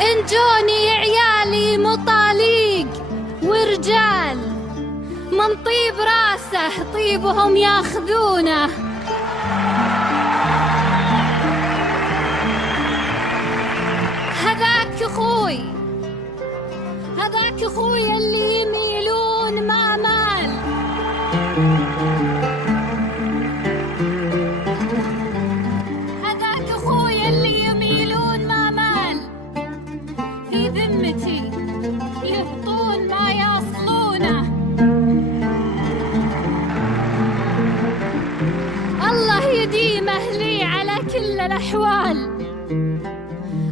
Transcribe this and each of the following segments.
إن جوني عيالي مطاليق ورجال، من طيب راسه طيبهم ياخذونه. هذاك أخوي اللي يميلون ما مال، هذاك أخوي اللي يميلون ما مال، في ذمتي يهبطون ما يصلونه. الله يديمه لي على كل الأحوال،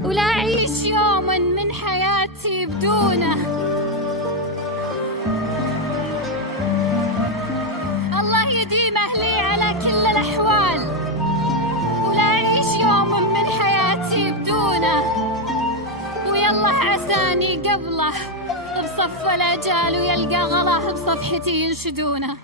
ولا أعيش يوما من حياتي بدونه. الله يديمه لي على كل الأحوال، ولا أعيش يوما من حياتي بدونه. ويلا عساني قبله بصف الأجال، ويلقى غلاه بصفحتي ينشدونه.